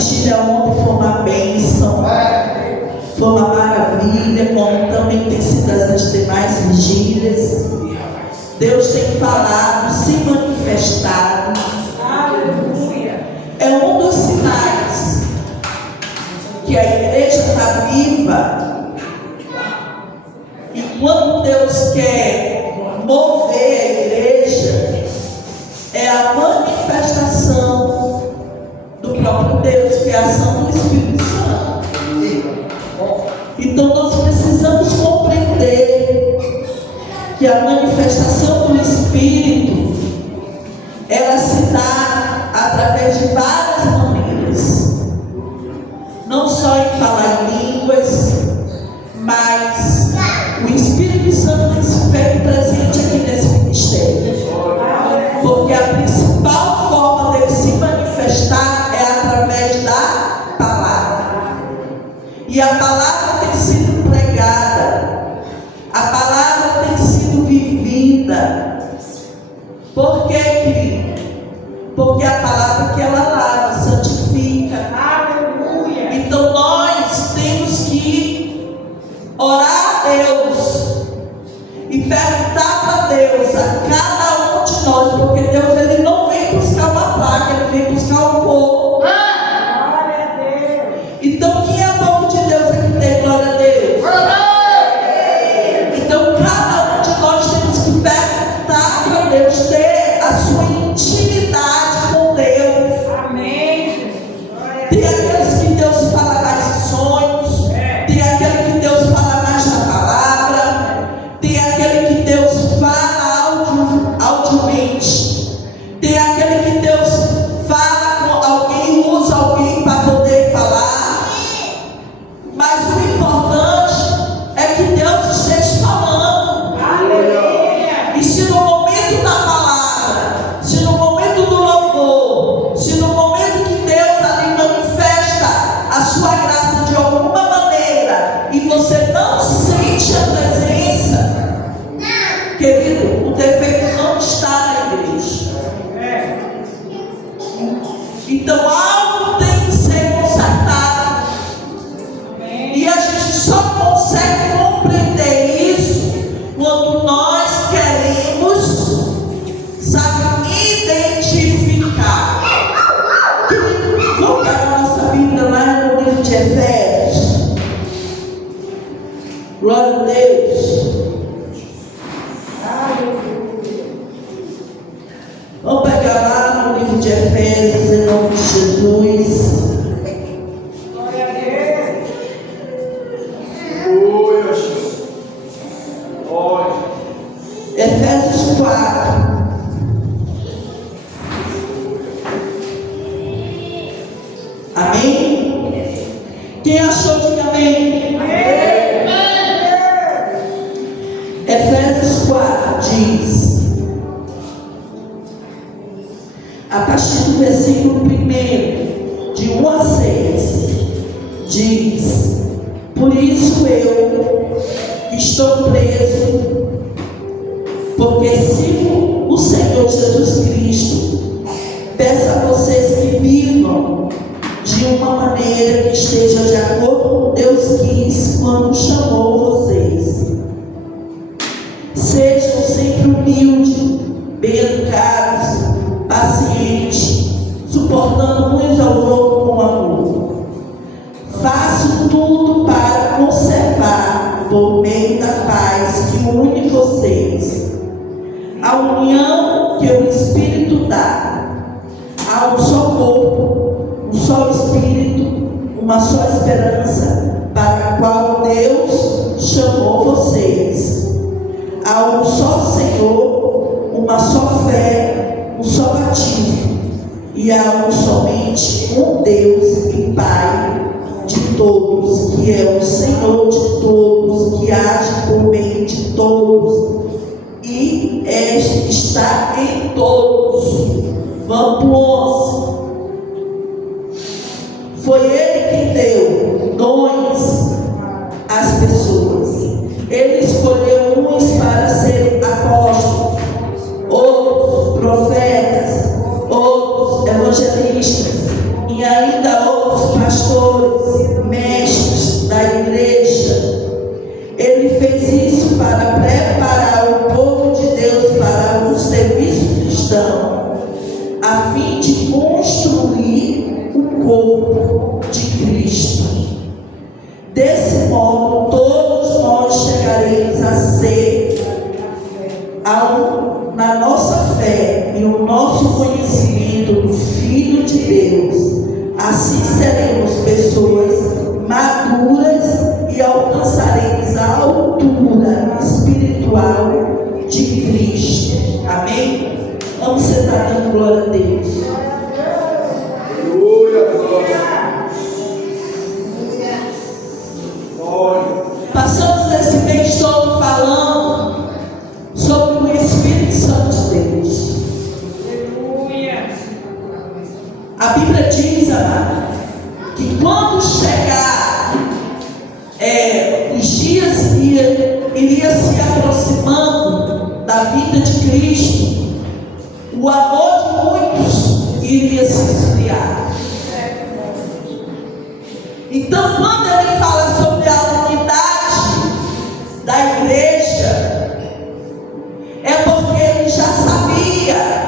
vigília ontem foi uma bênção, foi uma maravilha, como também tem sido as demais vigílias. Deus tem falado, se manifestado. Aleluia. É um dos sinais que a igreja está viva. E quando Deus quer mover a igreja, é a manifestação do próprio Deus, que é a ação do Espírito Santo. Então nós precisamos compreender que a manifestação do Espírito, ela se dá através de várias maneiras. Não só em falar em línguas, mas o Espírito Santo tem se feito presente aqui nesse ministério. Porque a principal forma dele se manifestar é através da palavra. E a palavra tem sido pregada, a palavra tem sido vivida. Por quê, querido? Porque a palavra que ela lava, santifica. Aleluia. Então nós temos que orar a Deus e perguntar para Deus, a cada um de nós, porque Deus ele não vem buscar uma placa, ele vem buscar um povo. Glória a Deus. Então quem é o povo de Deus aqui tem? Glória a Deus. Então cada um de nós temos que perguntar para Deus, ter a sua intimidade com Deus. Amém, Jesus. Glória a Tem Deus. aqueles que Deus fala mais em sonhos, tem aquele que Deus fala mais na palavra, tem aquele que Deus fala audivelmente, tem aquele que Deus fala com alguém, usa alguém para poder falar. Mas o importante é que Deus esteja falando. Aleluia. E se no momento da palavra, se no momento do louvor, se no momento que Deus ali manifesta a sua graça de alguma maneira e você não sente a presença, querido, o defeito não está na igreja. Então algo tem que ser consertado. E a gente só consegue compreender isso quando nós queremos, sabe, identificar. Vamos pegar a nossa Bíblia lá no livro de Efésios. Glória a Deus. Vamos pegar lá no livro de Efésios, em nome de Jesus. Glória a Deus. Efésios 4. Amém? Quem achou, diga amém. Efésios 4 diz, a partir do versículo 1, de 1 a 6, diz: por isso eu estou preso, porque sirvo o Senhor Jesus Cristo, peço a vocês que vivam de uma maneira que esteja de acordo com Deus quis quando chamou vocês. Sejam sempre humildes, bem-educados, pacientes, suportando uns aos outros com amor. Faço tudo para conservar, por meio da paz que une vocês, a união que o Espírito dá. Há um só corpo, um só Espírito, uma só esperança, para a qual Deus chamou vocês. Há um só Senhor, uma só fé, um só batismo, e há somente um Deus e Pai de todos, que é o Senhor de todos, que age por meio de todos e está em todos. Vamos para o 11. Foi Ele quem deu dons às pessoas. Ele escolheu uns para serem apóstolos, outros profetas, outros evangelistas e ainda outros afirma que quando chegar os dias iria se aproximando da vida de Cristo, o amor de muitos iria se esfriar. Então, quando ele fala sobre a unidade da igreja, é porque ele já sabia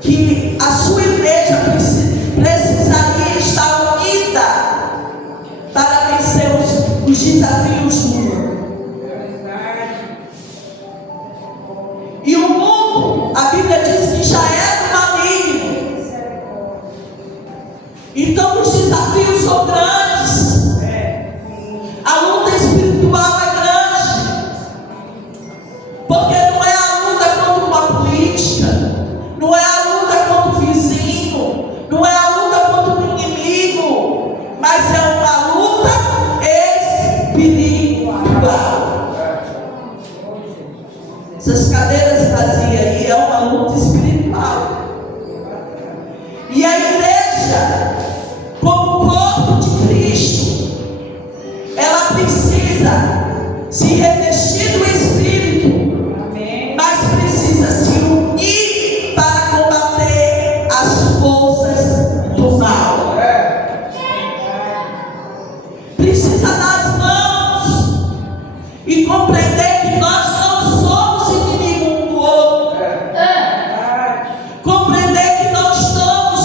que a sua igreja precisaria estar unida para vencer os desafios do mundo. E o mundo, a Bíblia diz que já é do maligno. Então os desafios são grandes. A luta espiritual é grande. Porque não é a luta contra uma política, não é a luta contra o vizinho, não é a luta contra o inimigo, mas é uma luta espiritual. Essas cadeiras vazias aí é uma luta espiritual. E a igreja, como corpo de Cristo, ela precisa se revestir do Espírito, mas precisa se unir para combater as forças do mal. Precisa dar as mãos e compreender que nós não somos inimigos um do outro. Compreender que não estamos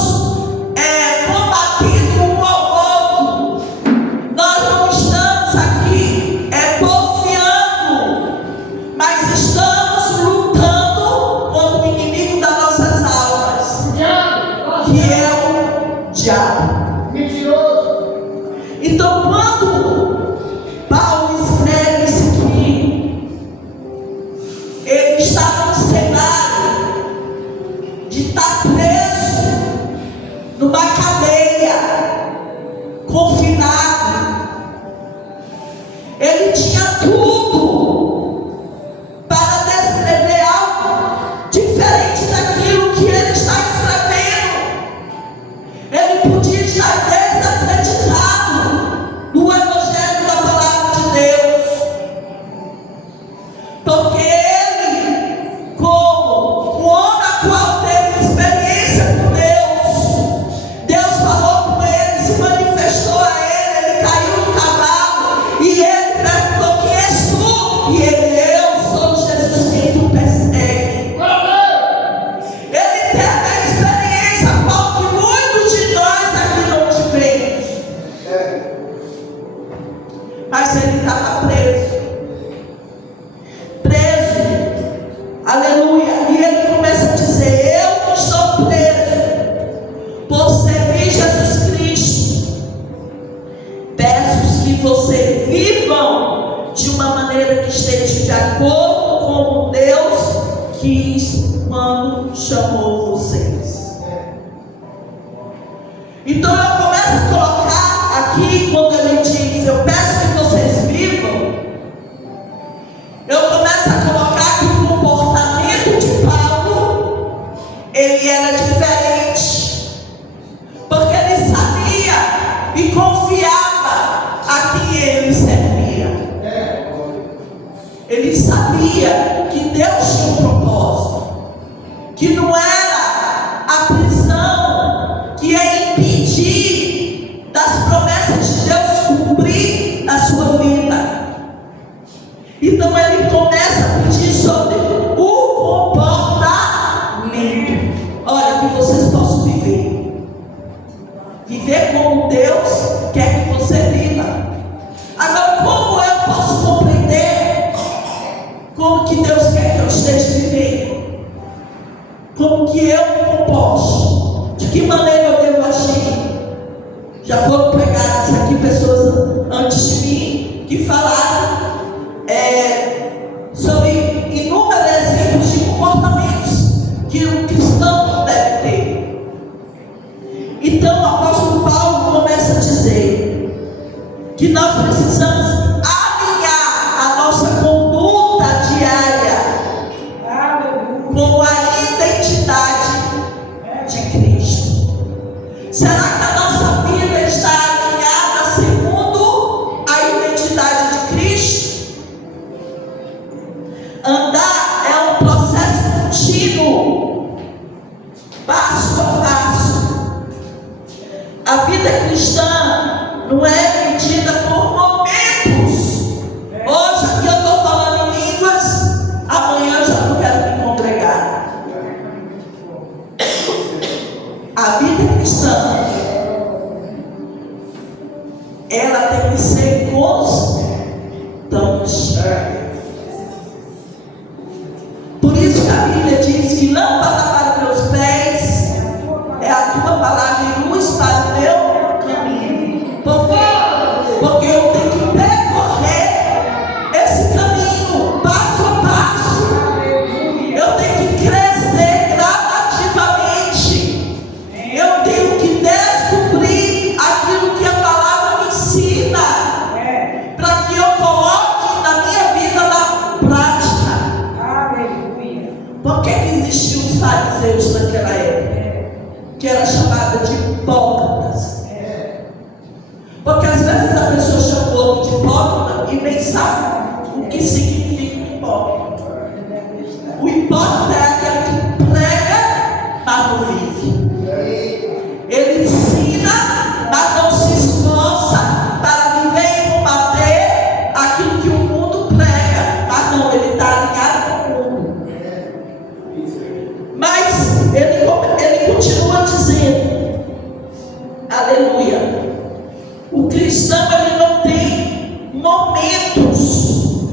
combatendo um ao outro. Nós não estamos aqui porfiando, mas estamos lutando contra o inimigo das nossas almas, que é o diabo. Então, quando Paulo escreve isso aqui, ele está num cenário de estar preso numa cadeia, confinado. Ele tinha tudo para descrever algo diferente daquilo que ele está escrevendo. Ele podia estar desacreditado no Evangelho da Palavra de Deus, porque ele, como um homem a qual teve experiência com Deus falou com ele, se manifestou a ele, ele caiu do cavalo e ele perguntou: quem és tu? E ele: eu sou Jesus quem tu persegue. Ele teve a experiência qual que muitos de nós aqui não tivemos. Mas ele estava preso. Aleluia. E ele começa a dizer: eu não estou preso por servir Jesus Cristo. Peço que vocês vivam de uma maneira que esteja de acordo com o Deus quis quando chamou vocês. Então eu começo a colocar aqui, quando ele diz: eu peço que vocês vivam, eu começo a colocar que o comportamento de Paulo, ele era diferente, porque ele sabia e confiava a quem ele servia. Ele sabia que Deus tinha um propósito, que não era a prisão que ia impedir das promessas de Deus cumprir na sua vida. Então ele começa a pedir sobre o comportamento. Olha, que vocês possam viver como Deus quer que você viva. Agora, como eu posso compreender como que Deus quer que eu esteja vivendo? Como que eu me comporto? De que maneira eu devo agir? Já foram pregadas aqui pessoas antes de mim que falaram sobre inúmeros exemplos de comportamentos que o cristão não deve ter. Então o apóstolo Paulo começa a dizer que nós precisamos alinhar a nossa conduta diária com a identidade de Cristo. Será que a nossa vida está alinhada segundo a identidade de Cristo? Andar é um processo contínuo, passo a passo. A vida cristã não é medida por momentos. Hoje aqui eu estou falando em línguas, amanhã eu já não quero me congregar. A vida cristã, ela tem que ser constante. Por isso que a Bíblia diz que lâmpada para meus pés é a tua palavra e luz para o meu caminho. Por quê? Porque eu tenho que percorrer esse caminho passo a passo. Eu tenho que crescer gradativamente. Eu tenho que descobrir aquilo que a palavra me ensina, para que eu coloque na minha vida na prática. Por que existiam os fariseus naquela época, que era chamada de hipócritas? Porque às vezes a pessoa chama o outro de hipócrita e nem sabe o que significa hipócrita. O hipócrita é aquele que prega, mas não vive. Ele ensina, mas não se esforça para viver e combater aquilo que o mundo prega. Mas não, ele está alinhado com o mundo. Mas ele continua dizendo, aleluia, o cristão ele não tem momentos,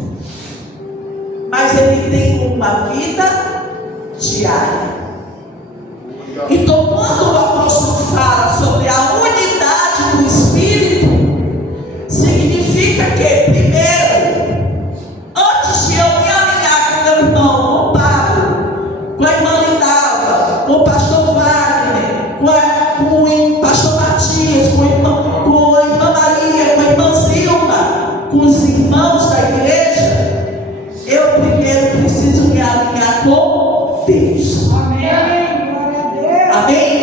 mas ele tem uma vida diária. Então, quando o apóstolo fala sobre a unidade do Espírito, significa que, primeiro, antes de eu me alinhar com meu irmão, com o Pablo, com a irmã Lindalva, com o pastor Wagner, com o pastor Matias, com a irmã Maria, com a irmã Zilma, com os irmãos da igreja, eu primeiro preciso me alinhar com Deus. Amém?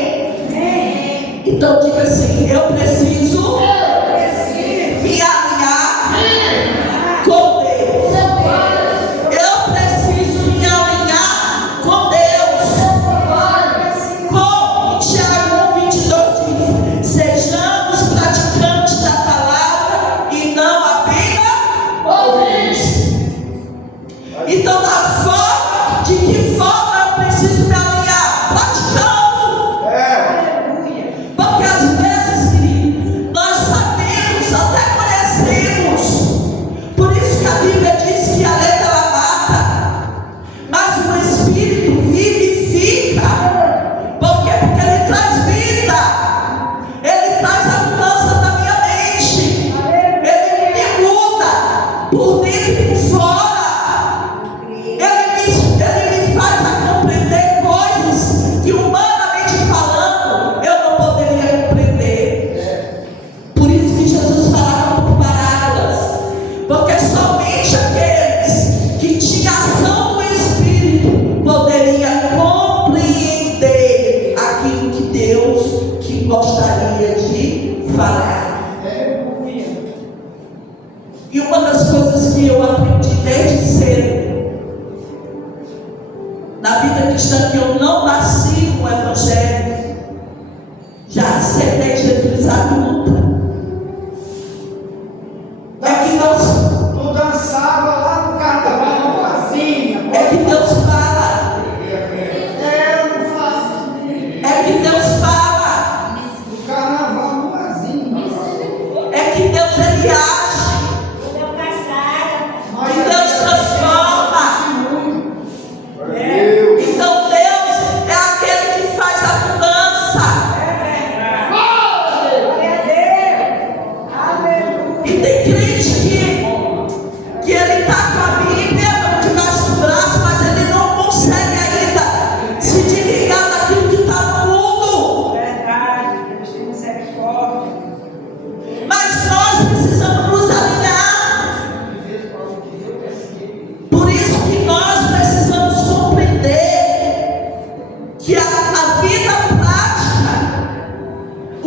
Então diga assim, eu preciso me alinhar com Deus. Eu preciso me alinhar com Deus. Como Tiago 1:22 diz, sejamos praticantes da palavra e não apenas ouvintes. Então, de que forma eu preciso me alinhar? Praticando. Porque às vezes, querido, nós sabemos, até conhecemos. Por isso que a Bíblia diz que a letra ela mata, mas o Espírito vivifica. Por quê? Porque ele traz vida, ele traz a mudança na minha mente, ele me muda por dentro e por fora. Ele me faz a compreender coisas que, humanamente falando, eu não poderia compreender. Por isso que Jesus falava por parábolas, porque somente aqueles que tinham ação do Espírito poderiam compreender aquilo que Deus gostaria de falar. E uma das coisas que eu aprendi desde cedo na vida cristã, que eu não nasci no Evangelho, já aceitei Jesus adulta, é que Tu dançava lá no carnaval, assim. é que Deus fala, Eu não faço. é que Deus fala, No carnaval, no barzinho. é que Deus ele age, que Deus transforma. Então Deus é aquele que faz a mudança.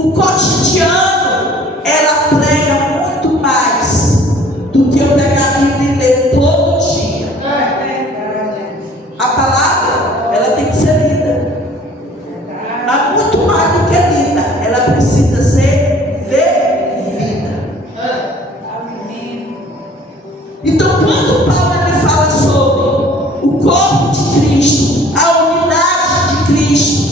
o cotidiano, ela prega muito mais do que eu pegar a Bíblia e ler todo dia. A palavra, ela tem que ser lida. Mas muito mais do que lida, ela precisa ser vivida. Então, quando Paulo ele fala sobre o corpo de Cristo, a unidade de Cristo,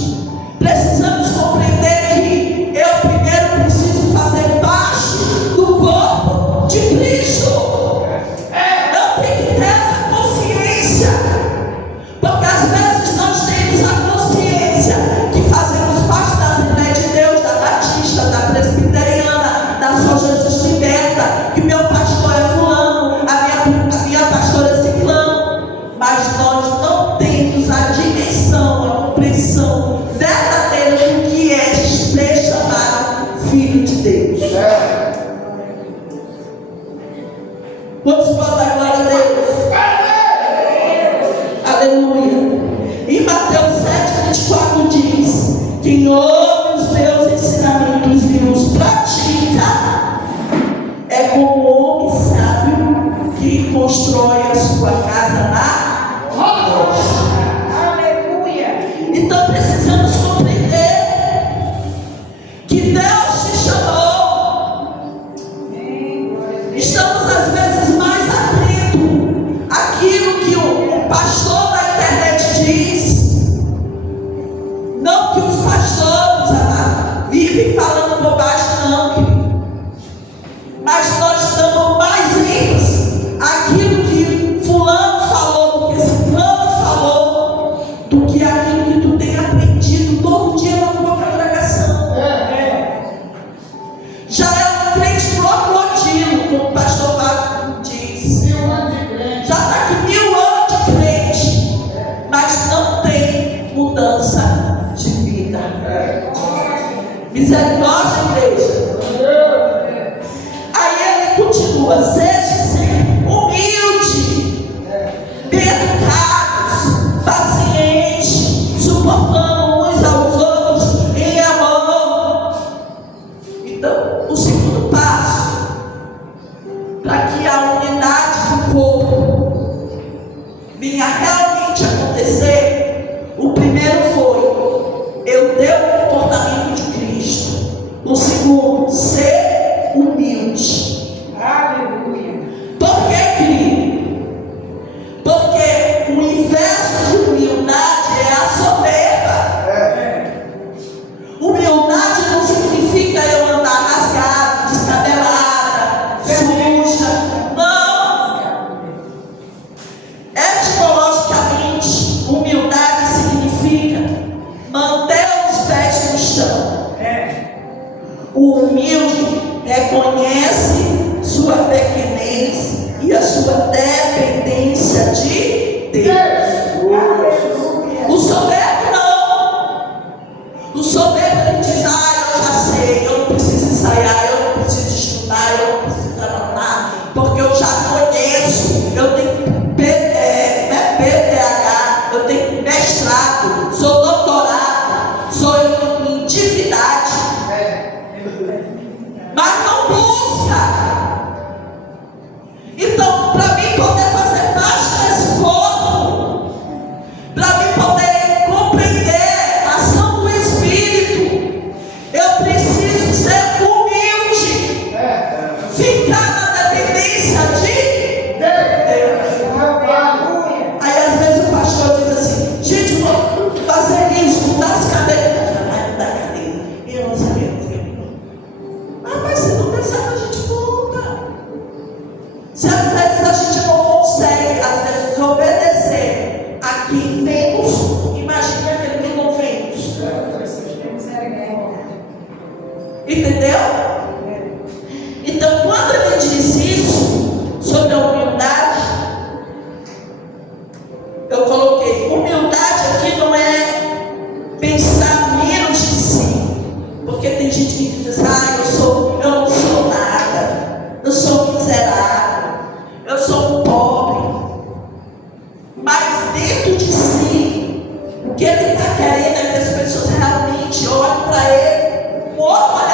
precisamos compreender que eu primeiro preciso fazer parte do corpo de Cristo. Eu tenho que ter essa consciência, porque às vezes nós temos a consciência que fazemos parte da Assembleia de Deus, da Batista, da Presbiteriana, da Só Jesus Liberta, que meu pastor é fulano, a minha pastora é ciclano, mas nós não temos a dimensão, a compreensão verdadeira do que é ser chamado filho de Deus. Vamos botar glória a Deus. Aleluia. Em Mateus 7:24 diz: quem ouve os meus ensinamentos e os pratica é como um homem sábio que constrói a sua casa na rocha. Então precisamos compreender que Deus te chamou. Estamos às vezes mais atentos àquilo que o pastor da internet diz. Não que os pastores, amado, vivem falando bobagem, não, querido. Mas nós damos mais ênfase àquilo que fulano falou, do que ciclano falou, do que aquilo que tu tem aprendido todo dia na tua congregação. Já é um crente troglodilo, como o pastor Wagner diz. Já está aqui 1000 anos de crente, mas não tem mudança de vida. Misericórdia, igreja. Aí ele continua: seja sempre humilde, educados, pacientes, suportando uns aos outros em amor. Então, o segundo passo para que a unidade do corpo venha realmente acontecer, o primeiro foi eu ter o comportamento de Cristo. O segundo, ser humilde. Por que, querido? Porque o inverso de humildade é a soberba. Humildade não significa eu andar rasgado, descabelada, suja. Não. Etimologicamente, humildade significa manter os pés no chão. O humilde reconhece sua pequenez e a sua dependência de Deus. O soberbo não. O soberbo ele diz: eu já sei, eu não preciso ensaiar, eu não preciso estudar, eu não preciso anotar, porque eu já conheço, eu tenho PhD, eu tenho mestrado, sou doutorado, sou em divindade. Mas não busca. Então, para mim poder fazer parte desse corpo, para mim poder compreender a ação do Espírito, eu preciso ser humilde, ficar na dependência de Deus. Aí às vezes o pastor diz assim: gente, vou fazer isso, mudar as cadeiras. Já vai mudar a cadeira. Eu não sabia o que. Mas se não pensar, a gente volta. Se às vezes a gente não consegue, às vezes, obedecer a quem vemos, imagine aquele que não vemos. Entendeu? Então, quando ele diz isso sobre a humildade, eu coloquei: humildade aqui não é pensar menos de si. Porque tem gente que diz: eu não sou nada, eu sou miserável, eu sou um pobre. Mas dentro de si, o que ele está querendo é que as pessoas realmente olhem para ele com outro olhar.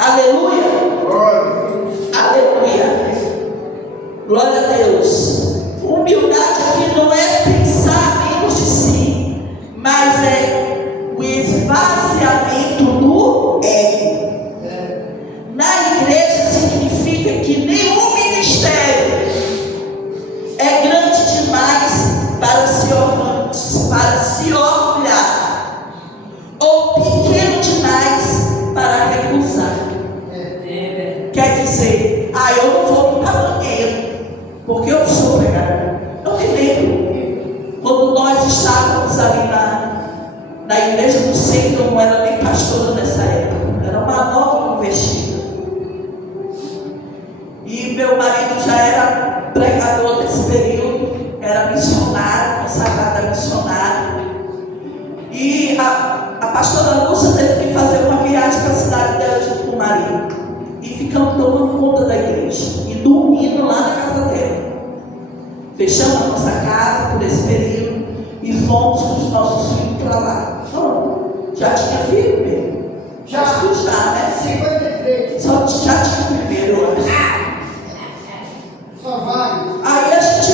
Aleluia. Aleluia. Glória a Deus. Humildade aqui não é pensar menos de si, mas é o esvaziamento do ego. Na igreja significa que nenhum ministério é grande demais para se orgulhar, ou pequeno demais para recusar. Quer dizer, eu não vou para banheiro, porque eu sou pregador. Eu me lembro, quando nós estávamos ali na igreja do centro, eu não era nem pastora nessa época, era uma nova convertida. E meu marido já era pregador nesse período, era missionário, consagrado missionário. E a pastora Lúcia teve que fazer uma viagem para a cidade dela junto com o marido. E ficamos tomando conta da igreja e dormindo lá na casa dela. Fechamos a nossa casa por esse período e fomos com os nossos filhos para lá. Não, já tinha filho mesmo. Já, né? 53. Já tinha primeiro, eu acho. Só vai. Aí a gente,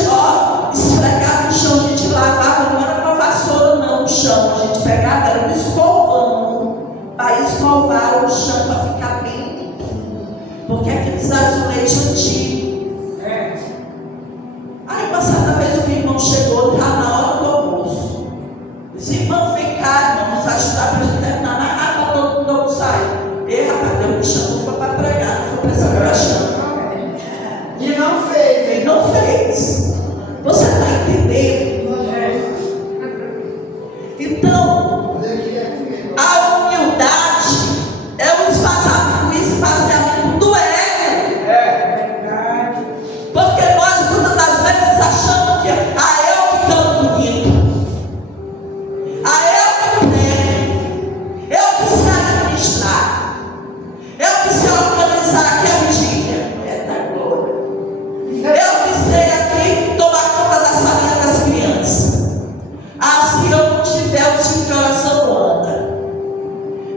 esfregava o chão, a gente lavava, não era com a vassoura não, o chão. A gente pegava, era um escovão, para escovar o chão, para ficar bem limpinho. Porque aqueles azulejos antigos. Aí uma certa vez o irmão chegou, já na hora do almoço. Disse, irmão, vem cá, irmão, nos ajudar para a gente terminar na água, todo mundo almoçar. Ei, rapaz, Deus me chamou, foi para pregar, não foi para essa caixão. E não fez. Ele não fez. Você está entendendo? Então, a humildade é o esvaziamento do ego. Porque nós muitas das vezes achamos que eu que canto bonito, eu que prego, eu que sei administrar, eu que sei organizar aqui a vigília. Da glória. Eu que sei aqui tomar conta da salinha das crianças. Se eu não tiver o tipo de oração, não anda.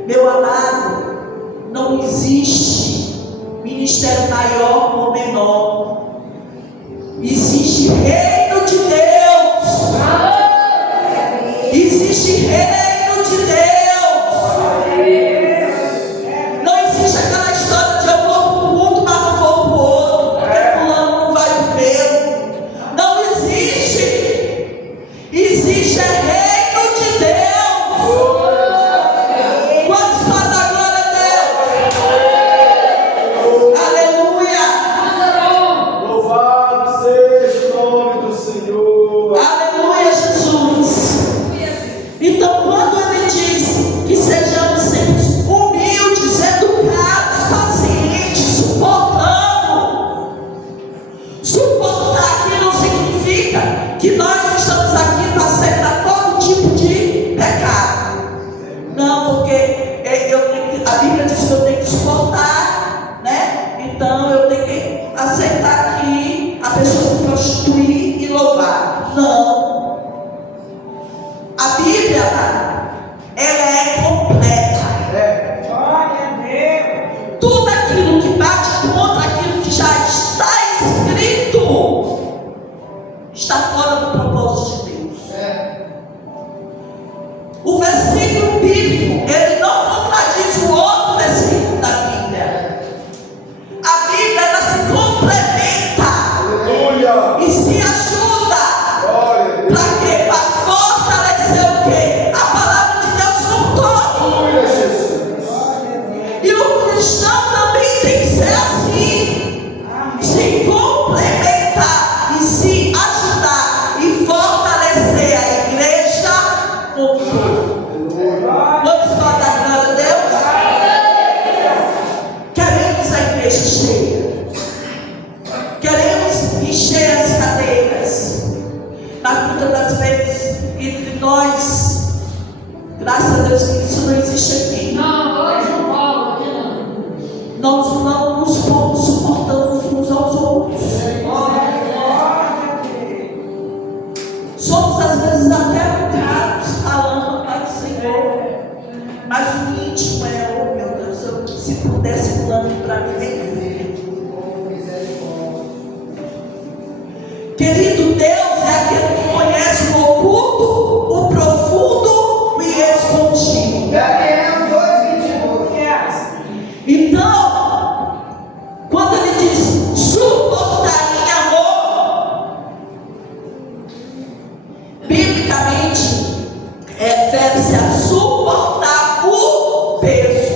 Meu amado, não existe ministério maior ou menor. Existe reino de Deus. Existe reino de Deus. Não existe aquela história de eu vou para o culto, mas não vou para o outro, porque fulano não vai para o meu. Não existe. Existe reino de Deus. Quantos falam da glória a Deus? Aleluia. Louvado seja o nome do Senhor. Aleluia, Jesus. Então, quando ele diz que sejamos sempre humildes, educados, pacientes, suportar aqui não significa que nós estamos aqui para aceitar todo tipo de pecado. Não, porque a Bíblia diz que eu tenho que suportar, né? Então eu tenho que aceitar que a pessoa se prostituir e louvar. Não. A Bíblia, ela é completa. Glória a Deus. Tudo aquilo que bate contra aquilo que já está escrito está fora do propósito de Deus. O versículo bíblico, ele não contradiz o outro versículo da Bíblia. A Bíblia, ela se complementa. Aleluia. E se ajuda. Glória. Para quê? Para fortalecer o quê? A palavra de Deus no todo. Aleluia, Jesus. E o cristão também tem que ser assim. Se complementar e se ajudar e fortalecer a igreja como um todo. Vamos falar da glória a Deus? Queremos a igreja cheia. Queremos encher as cadeiras. Mas muitas das vezes, entre nós, graças a Deus que isso não existe aqui. se pudesse fulano para mim nem ver. Querido, Deus é aquele que conhece o oculto, o profundo e o escondido. Daniel 2:22. Então, quando ele diz suportar em amor, biblicamente, refere-se a suportar o peso.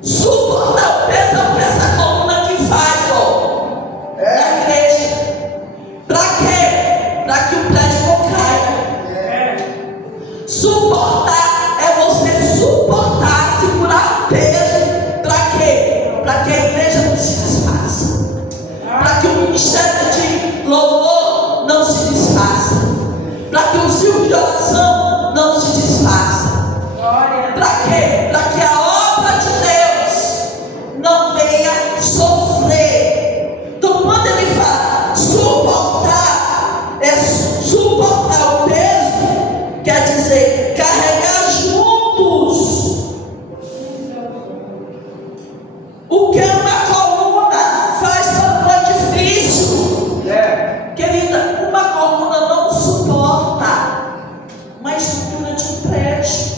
Suportar o peso é o que essa coluna que faz, da igreja. Para quê? Para que o prédio não caia. Suportar é você suportar, segurar o peso. Para quê? Para que a igreja não se desfaça. Para que o ministério de louvor não se desfaça. Para que o ciclo de oração não se desfaça. Para quê? Para que a obra de Deus não venha sofrer. Então, quando ele fala suportar, é suportar o peso, quer dizer carregar juntos. O que uma coluna faz quando é difícil. Querida, uma coluna não suporta uma estrutura de um prédio.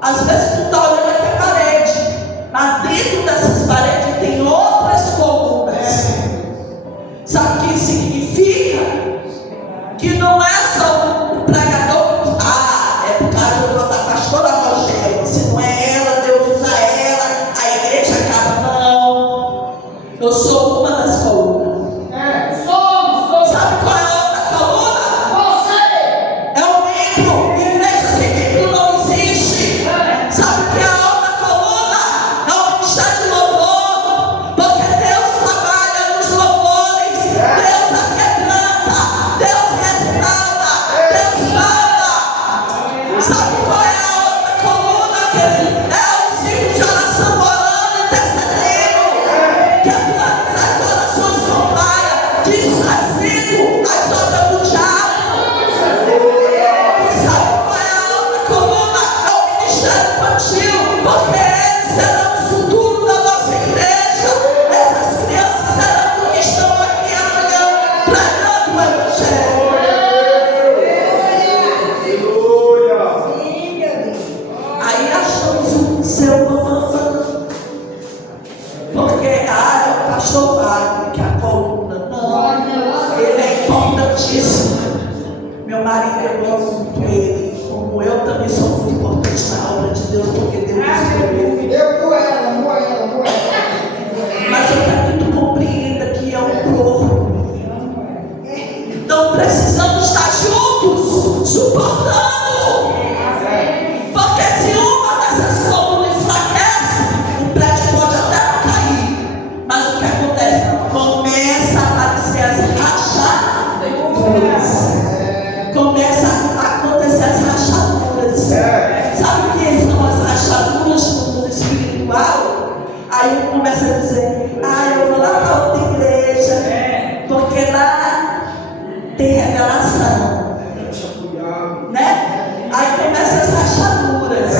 Às vezes tu está olhando aqui a parede, mas dentro dessas paredes tem outras colunas. Sabe o que isso significa? Que não é só o pregador que é por causa da pastora Rogéria. Se não é ela, Deus usa ela, a igreja acaba. Não. Eu sou uma das colunas. Sabe qual é a outra coluna? É o membro. Igreja sem membro não existe. Sabe o que é a outra coluna? É o ministério de louvor. Porque Deus trabalha nos louvores. Deus aquebranta. Deus restaura. Deus fala. Sabe qual é a outra coluna, querido? É o ciclo de oração, orando, intercedendo, quebrando as orações contrárias, desfazendo as obras do diabo. E sabe qual é a outra coluna? É o ministério infantil, porque eles serão o futuro da nossa igreja. Essas crianças serão o que estão aqui amanhã pregando o evangelho. Aí achamos o seu mamãe, porque é o pastor Wagner, que é a coluna. Não, ele é importantíssimo. Meu marido, eu amo muito ele, como eu também sou muito importante na obra de Deus, porque Deus me escolheu. Eu vou ela. Mas eu quero que tu compreenda que é um corpo. Então precisamos estar juntos, suportando. Porque se uma dessas colunas enfraquece, o prédio pode até não cair. Mas o que acontece? Começa a aparecer as rachaduras. Começa a acontecer as rachaduras. Sabe o que são as rachaduras no mundo espiritual? Aí um começa a dizer: eu vou lá para outra igreja, porque lá tem revelação, né? Aí começa as rachaduras.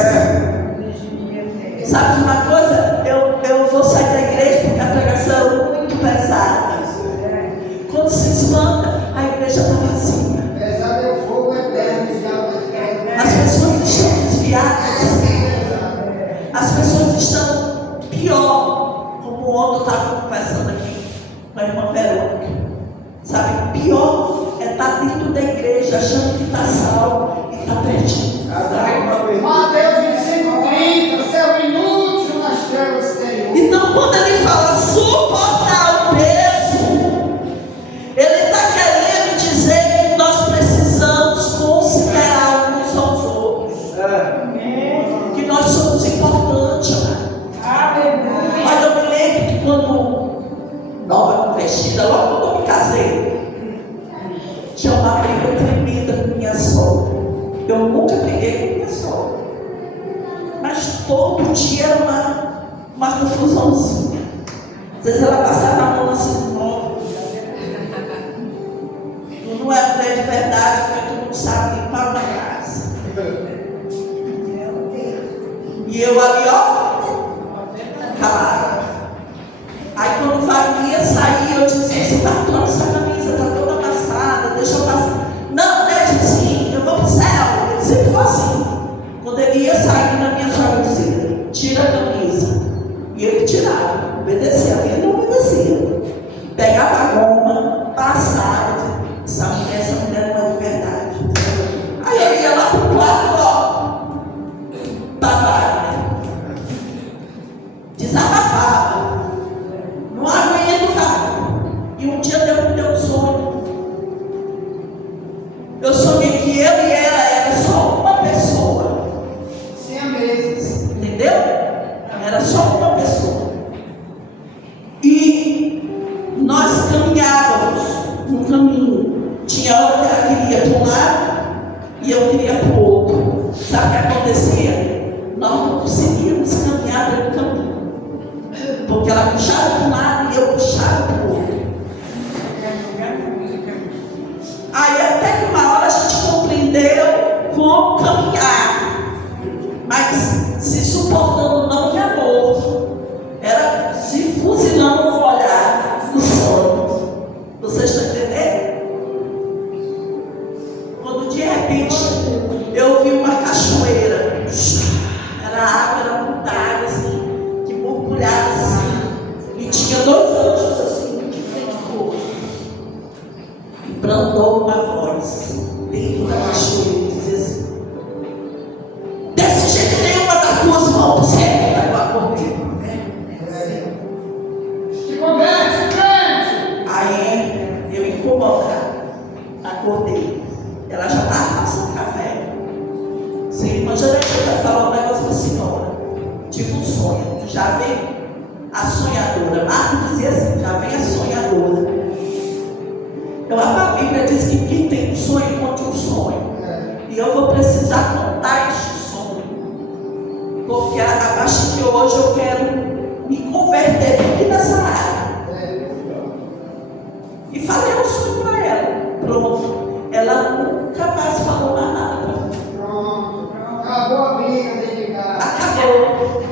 Sabe de uma coisa? Eu vou sair da igreja porque a pregação é muito pesada. Quando se espanta, a igreja está vazia. Pesado é o fogo eterno. As pessoas estão desviadas. As pessoas estão pior. Como ontem eu estava conversando aqui com a irmã Verônica. Sabe, pior é estar dentro da igreja achando que está salvo e está perdido. Mateus 25:30, seu inútil nas trevas exteriores. Então, quando ele fala suportar o peso, ele está querendo dizer que nós precisamos considerar uns aos outros. Que nós somos importantes. Mas eu me lembro que quando nova convertida, logo quando eu me casei, tinha uma briga tremenda com minha sogra. Eu nunca briguei com minha sogra, mas todo dia era uma confusãozinha. Às vezes ela passava a mão assim, não é mulher de verdade, porque tu não sabe limpar uma casa. E eu ali, ó, calada. Aí quando o Wagner ia sair, eu disse: você vai tomar essa camisa, está toda amassada, deixa eu passar. Não, deixa assim, eu vou pro céu. Ele sempre foi assim. Quando ele ia sair na minha sogra, eu dizia: tira a camisa. E ele tirava, obedecia, ele não obedecia. Pegava a goma, passava, essa mulher não é de verdade. Aí eu ia lá pro quarto, ó, Wagner, desabafava. Não aguento, cara. E um dia Deus me deu um sonho. Eu sonhei que eu e ela era só uma pessoa. Sim, mesmo. Entendeu? Era só uma pessoa. E nós caminhávamos num caminho. Tinha hora que ela queria para um lado e eu queria para o outro. Sabe o que acontecia? Nós não conseguíamos caminhar pelo caminho. Porque ela puxava para um lado e eu puxava para o outro. Aí até que uma hora a gente compreendeu como caminhar, mas se suportando não de amor, era se fuzilando no olhar, no sonho. Vocês estão entendendo? Quando de repente eu vi uma cachoeira, era água, era muita água assim, que borbulhava assim, e tinha 2 anjos assim, de frente ao corpo. E brandou uma voz dentro da cachoeira e dizia assim: desse jeito nenhuma das 2 mãos para o céu. Aí eu acordei. Te converte, crente. Aí eu incomodada, acordei. Ela já estava passando café. Sim, irmã Janete, eu quero falar um negócio para a senhora. Tive um sonho. Já vem a sonhadora. Marco dizia assim: já vem a sonhadora. A Bíblia diz que quem tem um sonho, conte um sonho. E eu vou precisar contar este sonho. Porque a partir de hoje eu quero me converter aqui nessa área. E falei um sonho para ela. Pronto. Ela nunca mais falou mais nada para mim. Pronto. Acabou a briga dentro de casa. Acabou.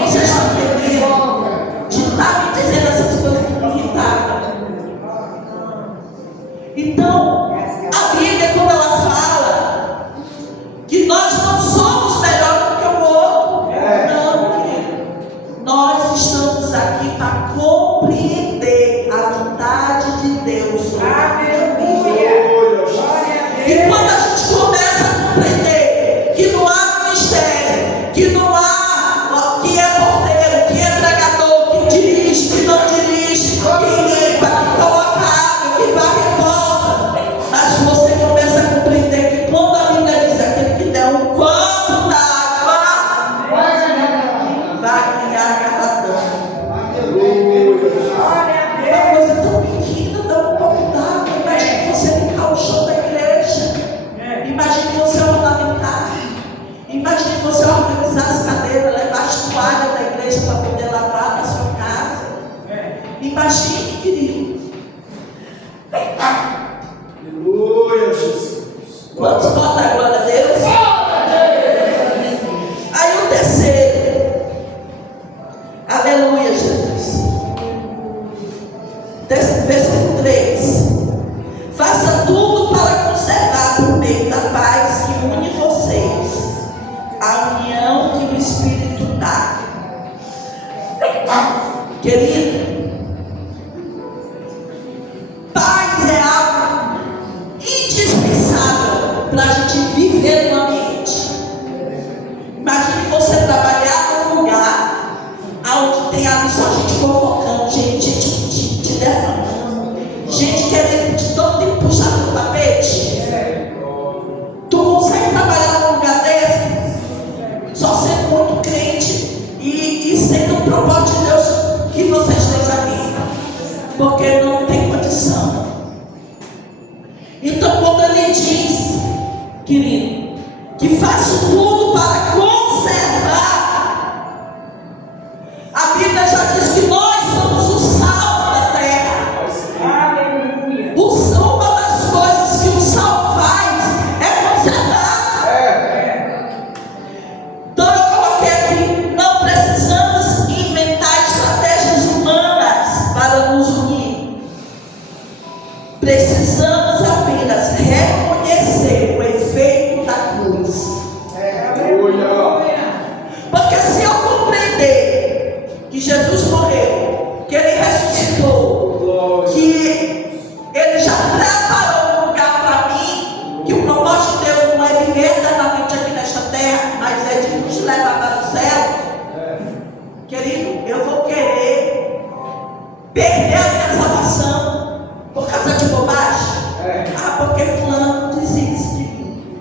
Vocês estão entendendo? De estar me dizendo essas coisas que me irritavam. Então, a Bíblia, quando ela fala que nós não somos melhores do que o outro, não, querido. Nós estamos aqui para compreender a vontade de Deus sobre a minha vida. E quando a gente começa a compreender que não há ministério, que não há que é porteiro, que é pregador, que dirige, que não dirige, que limpa, que coloca água, que varre a porta, mas você começa a compreender que quando a Bíblia diz aquele que der um copo d'água, vai ganhar galardão. Uma coisa tão pequena, dá um copo d'água. Imagine você limpar o chão da igreja. Imagine você ornamentar. Imagine você organizar as cadeiras, levar as toalhas da igreja para poder lavar na sua casa. Imagine, querido. Aleluia, Jesus. Quantos podem dar glória a Deus? Aí o terceiro. Aleluia, Jesus. Versículo 3. Faça tudo para conservar por meio da paz que une vocês, a união que o Espírito dá. Querido, paz é algo indispensável para a gente viver no ambiente. Imagine você trabalhar num lugar onde tem ali só gente fofocando, gente te defamando, gente querendo de todo tempo puxar no tapete. Tu consegue trabalhar num lugar desse? Só sendo muito crente e sendo um propósito de Deus que você Jesus morreu, que ele ressuscitou, que ele já preparou um lugar para mim, que o propósito de Deus não é viver eternamente aqui nesta terra, mas é de nos levar para o céu. Querido, eu vou querer perder a minha salvação por causa de bobagem? Ah, porque fulano disse isso de mim.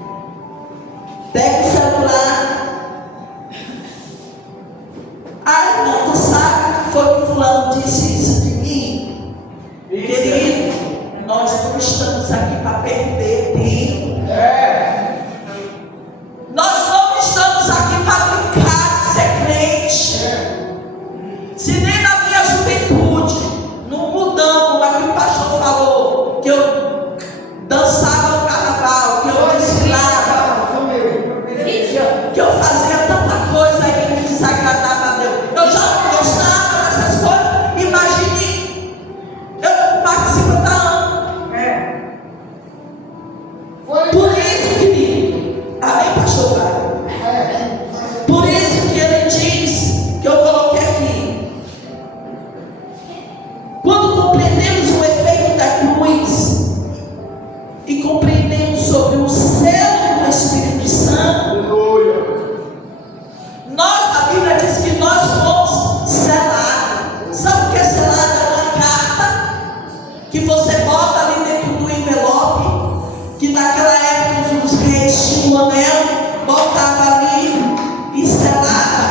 Pega o celular. Ah, não, tu sabe que foi que fulano disse isso de mim? Querido, nós não estamos aqui para perder tempo. Nós não estamos aqui para brincar de ser crente. Se nem na minha juventude, não mudamos aqui o pastor falou, que eu dançava no carnaval, que eu desfilava, que eu fazia tanta coisa aí que desagradava a Deus. Eu já não gostava dessas coisas. Imagine, eu não participo da ano. Por isso, querido, amém, pastor Wagner? Por isso que ele diz, que eu coloquei aqui, quando compreendemos o efeito da cruz e compreendemos sobre o selo do Espírito Santo, nós, a Bíblia diz que nós fomos selados. Sabe o que é selado? É uma carta que você bota ali dentro do envelope, que naquela época os reis tinham um anel, botava ali e selava.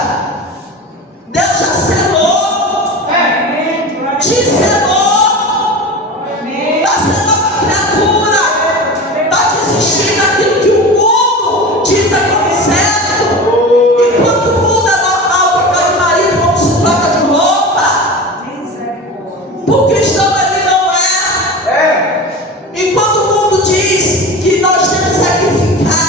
Deus já selou, te selou, está sendo uma criatura, está desistindo daquilo que o mundo dita como certo. Enquanto o mundo é normal trocar de marido como se troca de roupa, o cristão ele não é. Enquanto o mundo diz que nós temos que ficar,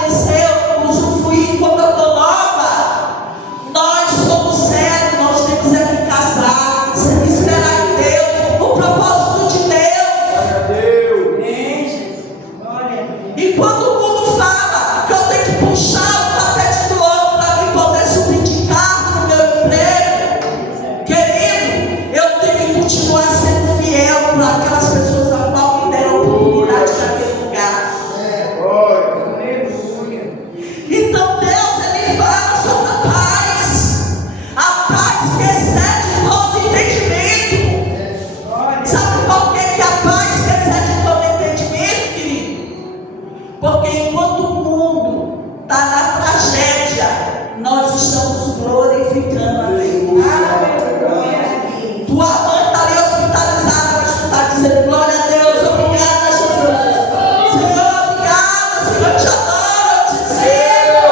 conhecer, usufruir quando eu estou nova, nós somos sérios, nós temos que casar, esperar em Deus, o propósito de Deus. Enquanto o mundo fala que eu tenho que puxar o tapete do outro para mim poder subir de carro no meu emprego, querido, eu tenho que continuar sendo fiel para aquelas pessoas a qual me deram oportunidade naquele lugar. Então Deus ele fala sobre a paz que excede todo entendimento. Sabe por que a paz que excede todo entendimento, querido? Porque enquanto o mundo está na tragédia, nós estamos glorificando a Deus. Tua mãe está ali hospitalizada, mas tu está dizendo glória a Deus, obrigada, Jesus. Senhor, obrigada, Senhor, te adoro, eu te sigo.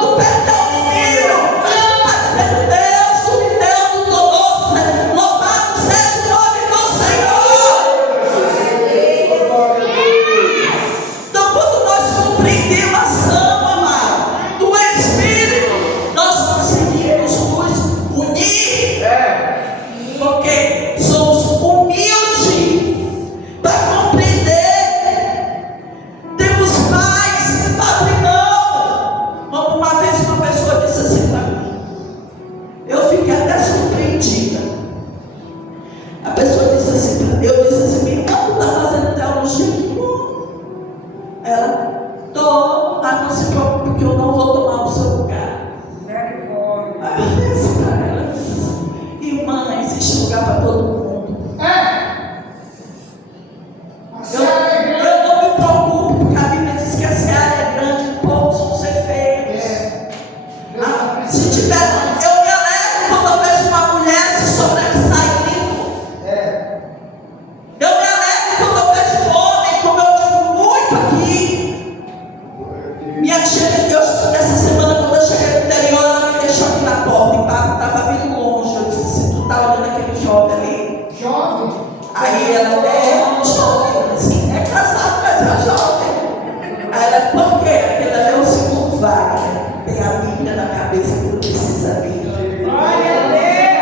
Tu perdeu o filho, mas tu está dizendo Deus, tu me deu, tu tomou, louvado seja o nome do Senhor. Então, quando nós compreendemos a ação, amado, do Espírito, nós conseguimos nos unir, porque somos humildes para compreender. Temos paz para abrir mão. Como uma vez uma pessoa disse assim para mim, eu fiquei até surpreendida. A pessoa disse assim para mim, eu disse assim, minha irmã, tu está fazendo teologia aqui? Ela, tô, mas não se preocupe que eu não vou tomar o seu lugar. Aí eu disse para ela, disse assim, irmã, existe lugar para todo mundo. Eu não me preocupo, porque a Bíblia diz que a seara é grande e poucos vão ser feios. Se tiver, eu me alegro quando eu vejo uma mulher se sobressaindo. Eu me alegro quando eu vejo um homem, como eu digo muito aqui. Minha tia me deu, essa semana, quando eu cheguei no interior, ela me deixou aqui na porta, e estava vindo longe. Eu disse assim, tu está olhando aquele jovem ali? Aí ela é jovem, assim, é casado, mas é jovem. Aí ela, por quê? Aquele ali é o segundo Wagner. Tem a Bíblia na cabeça que não precisa vir. Eu me alegro.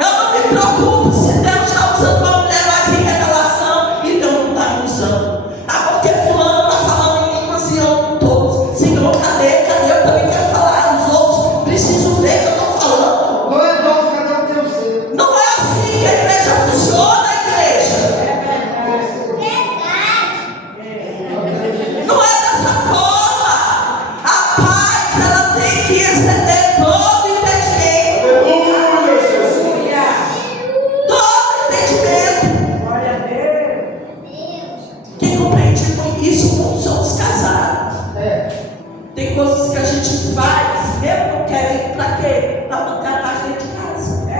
Eu não me preocupo se Deus está usando uma mulher mais em revelação e Deus não está me usando. Ah, porque fulano está falando em línguas e eu não estou. Senhor, cadê Tem coisas que a gente faz, mesmo não querendo, para quê? Para manter a paz dentro de casa. É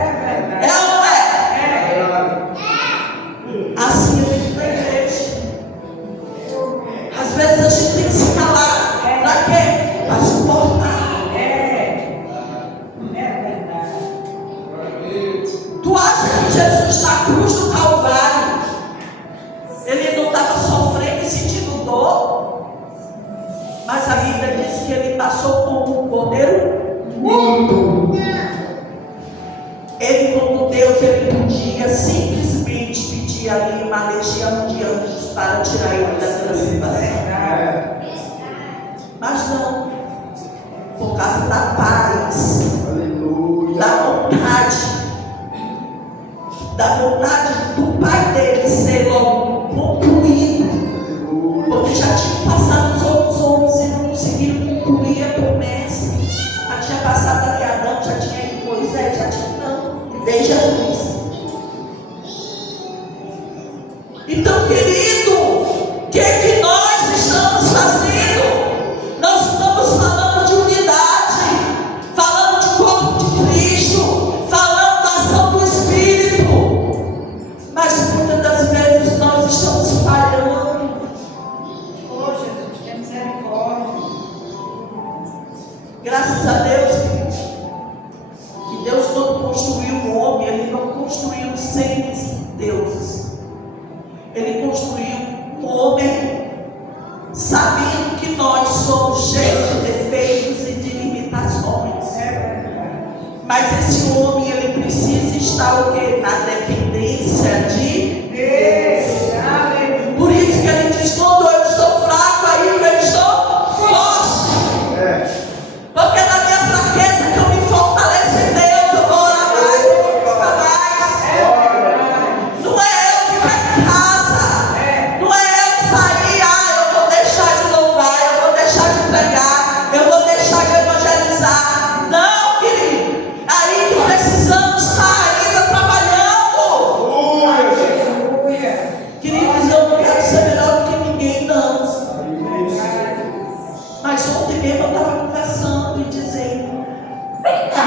verdade. É ou não é? É. Assim é dentro da igreja. Às vezes a gente tem que se calar. Para quê? Para suportar. É verdade. Tu acha que Jesus na cruz do Calvário, ele não estava sofrendo e sentindo dor? Mas a Bíblia diz que ele passou como um cordeiro mudo. Ele, como Deus, ele podia simplesmente pedir ali uma legião de anjos para tirar ele daquela situação. Mas não, por causa da paz, da vontade do Pai dele ser logo concluído, porque já tinha passado os outros homens e não conseguiram concluir a promessa. Já tinha passado ali Adão, já tinha ido Moisés, já tinha não, veio Jesus. Então, querido, o que é que nós estamos fazendo? Nós estamos falando de unidade, falando de corpo de Cristo, falando da ação do Espírito, mas muitas das vezes nós estamos falhando. Oh, Jesus, que misericórdia. Graças a Deus, queridos, que Deus quando construiu o homem, ele não construiu seres deuses. Ele construiu um homem sabendo que nós somos cheios de defeitos e de limitações. Mas esse homem, ele precisa estar o quê? Na dependência de Deus. Por isso que ele diz, quando eu estou fraco, aí eu estou forte. Porque na minha fraqueza que eu me fortaleço em Deus, eu vou orar mais, eu vou buscar mais. Não é eu ficar em casa, não é eu sair, eu vou deixar de louvar, eu vou deixar de pregar, eu vou deixar de evangelizar. Não, querido, aí que precisamos estar ainda trabalhando. Queridos, eu não quero ser melhor do que ninguém, não. Mas ontem mesmo eu estava conversando e dizendo, vem cá,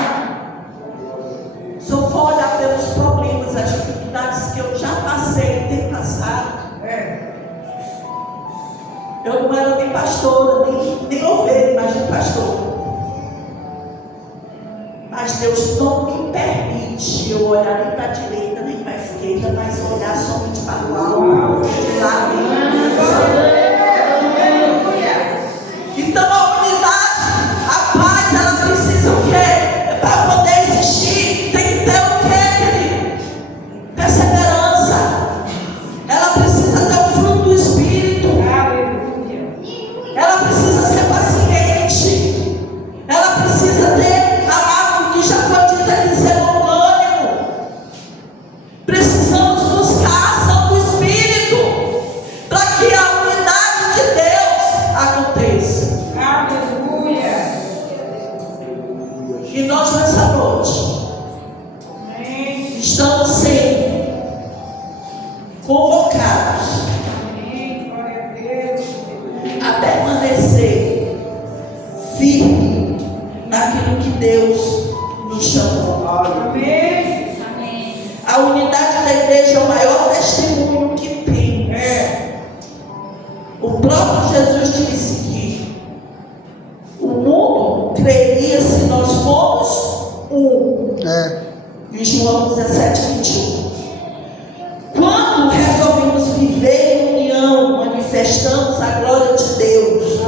se eu for olhar pelos problemas, as dificuldades que eu já passei e tenho passado, eu não era nem pastora, nem ovelha, imagina pastora. Mas Deus não me permite eu olhar nem para a direita nem para a esquerda, mas olhar somente para o alto, de lá vem. Então a unidade, a paz, ela precisa o quê? Para poder existir, tem que ter o quê, querido? Perseverança. Ela precisa ter o fruto do Espírito. Ela precisa ser paciente. Ela precisa ter amado, que já foi dito aqui, ser longânimo. Precisamos buscar a ação do Espírito para que a unidade de Deus aconteça. E nós nessa noite estamos sendo convocados a permanecer firme naquilo que Deus nos chamou. A unidade da igreja é o maior testemunho que tem. O próprio Jesus disse que o mundo creria se nós formos um. Em João 17:21. Quando resolvemos viver em união, manifestamos a glória de Deus.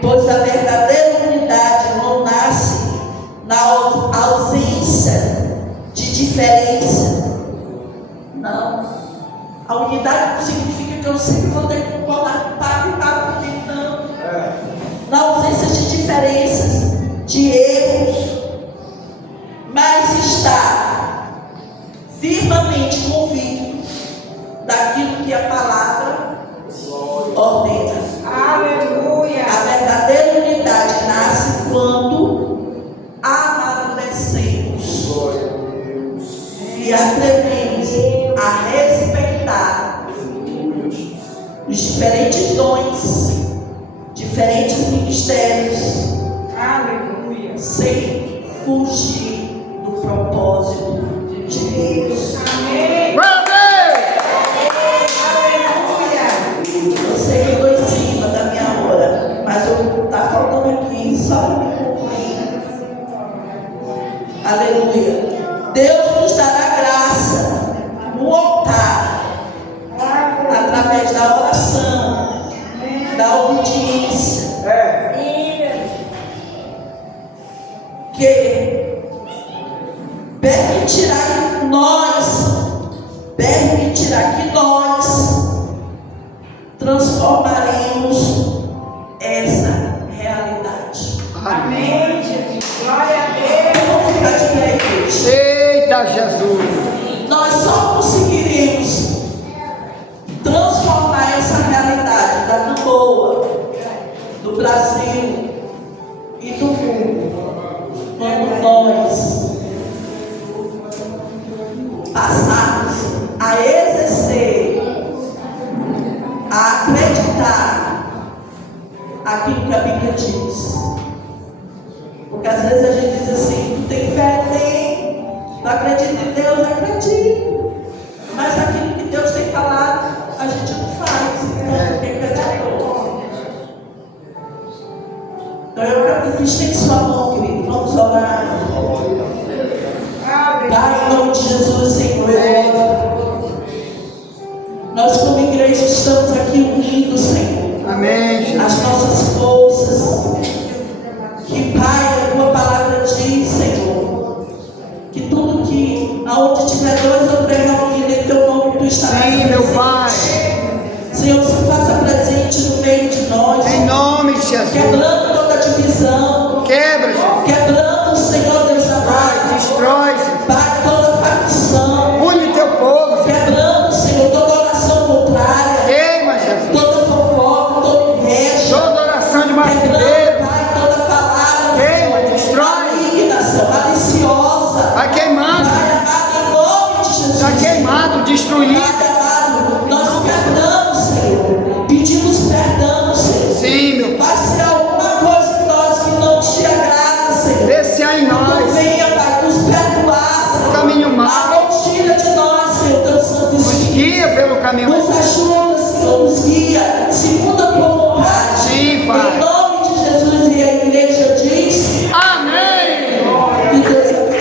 Pois a verdadeira unidade não nasce na ausência de diferença. Não. A unidade não significa que eu sempre vou ter que concordar com o Pablo e o Pablo comigo, não. Na ausência de diferenças, de erros, mas está firmemente convicto daquilo que a palavra ordena. Aleluia. A verdadeira unidade nasce quando amadurecemos e aprendemos a respeitar mistérios, Aleluia. sem fugir do propósito de Deus. Amém. Eu sei que eu estou em cima da minha hora, mas está faltando aqui só para me concluir. Aleluia. Deus nos dará graça no altar, através da oração, da obediência, que permitirá que nós transformaremos essa realidade. Amém, Jesus. Glória a Deus. Vamos ficar de pé, igreja. Eita Jesus! Nós só conseguiremos transformar essa realidade da Gamboa, do Brasil e do mundo quando nós passarmos a exercer, a acreditar aquilo que a Bíblia diz. Porque às vezes a gente diz assim: tu tem fé? Tem. Não acredito em Deus? Acredito. Mas aquilo que Deus tem falado, a gente não faz. Então, porque acreditou. Então eu quero que estende sua mão, querido. Vamos orar. Pai, em nome de Jesus, Senhor. Nós, como igreja, estamos aqui unidos, Senhor. Amém, Jesus. As nossas forças. Que, Pai, a tua palavra diz, Senhor, que tudo que, aonde tiver dois ou três reunidos em teu nome, tu estarás Sim, meu Pai. Senhor, se faça presente no meio de nós,